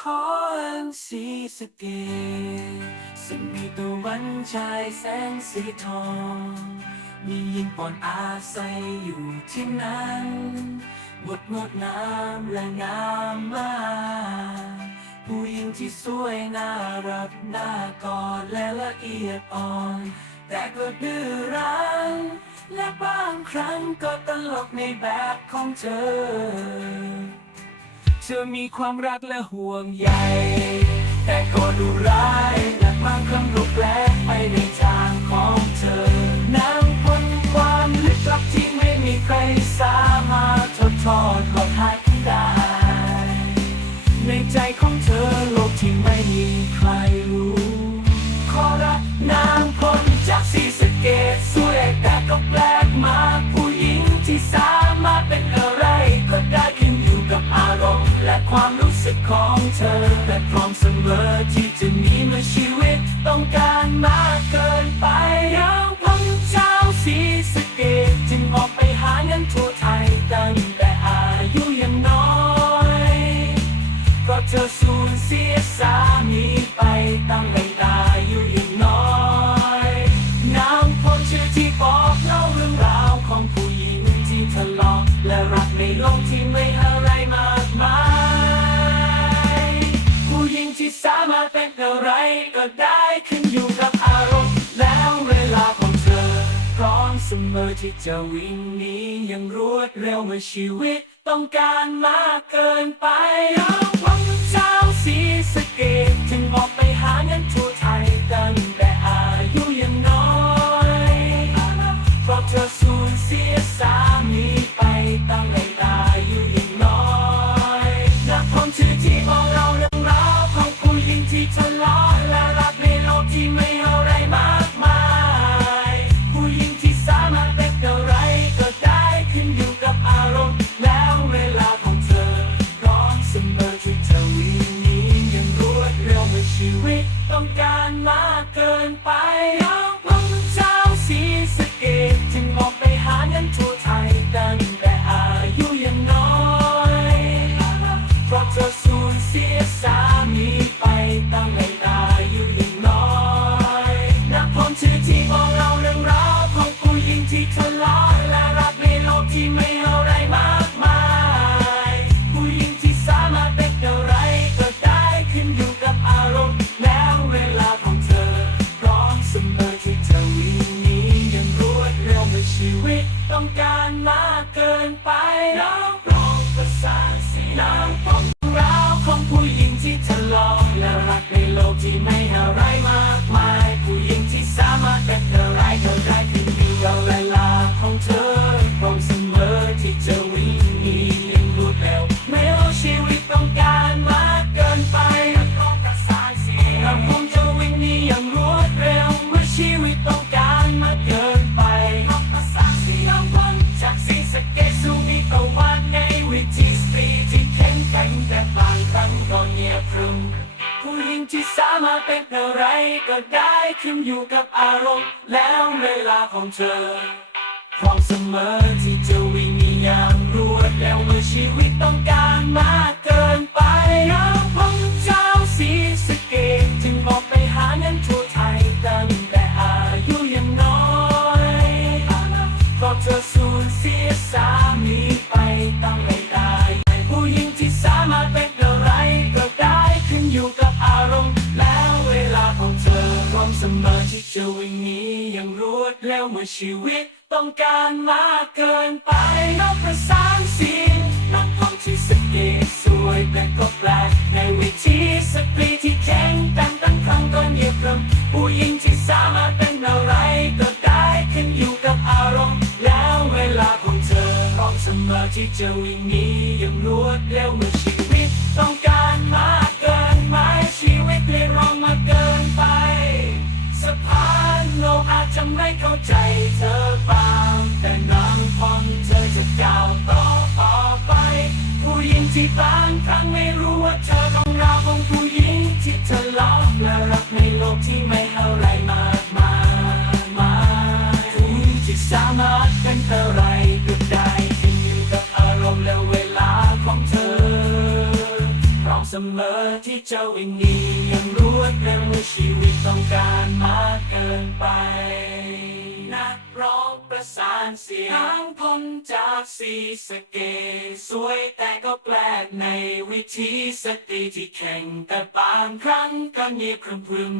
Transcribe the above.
ทอนสีสเกตซึ่งมีตะวันชายแสงสีทอง มียิงปอนอาศัยอยู่ที่นั้นงดงดงามและงามมากผู้หญิงที่สวยน่ารักน่ากอดและละเอียดอ่อน แต่ก็ดื้อรั้นและบางครั้งก็ตลกในแบบของเธอ ธอมีความรักและห่วงใยแต่ก็ดูร้ายและบางครั้งรูปแปลกไปในทางของเธอนางพ้นความลึกลับที่ไม่มีใครสา ที่สามารถเป็นอะไรก็ได้ขึ้นอยู่กับอารมณ์ แล้วเวลาของเธอ พร้อมเสมอที่จะวิ่งหนีอย่างรวดเร็วเมื่อชีวิต ต้องการมากเกินไปยอมวังเจ้าสีสะเกตถึงออกไปหาเงินทั่วไทยตั้ง เสียสามีไปตั้งแต่อายุยังน้อยนักพรชื่อที่บอกเราเรื่องราวของผู้หญิงที่ทะเลาะและรักในโลกที่ไม่เอะไรมากมาย ผู้หญิงที่สามารถเป็นอะไรก็ได้ขึ้นอยู่กับอารมณ์ แล้วเวลาของเธอพร้อมเสมอที่เธอวิ่งหนีอย่างรวดเร็วเมื่อชีวิตต้องการมากเกินไปน้อง ครั้งก็เงียบครึมผู้หญิงที่สามารถเป็นอะไรก็ได้ขึ้นอยู่กับอารมณ์แล้วเวลาของเธอพร้อมเสมอ มเสมอที่จะวิ่งหนีอย่างรวดเร็วเมื่อชีวิต ต้องการมากเกินไปนับประสานเสียงนักท่องที่สเกตสวยแต่ก็แปลกในวิธีสตรีที่แข็งแต่ตั้งครั้งก็เงียบริบผู้หญิงที่สามารถเป็นอะไรก็ได้ขึ้นอยู่กับอารมณ์ แล้วเวลาของเธอพร้อมเสมอที่จะวิ่งหนีอย่างรวดเร็วเมื่อชีวิต เข้าใจเธอ เสมอที่เจ้าเองนี้ยังรวดเร็วเมื่อชีวิตต้องการมากเกินไป นักร้องประสานเสียงพ้นจากสีสเกตสวยแต่ก็แปลกในวิธีสตรีที่แข่งแต่บางครั้งก็เงียบครึมพรึม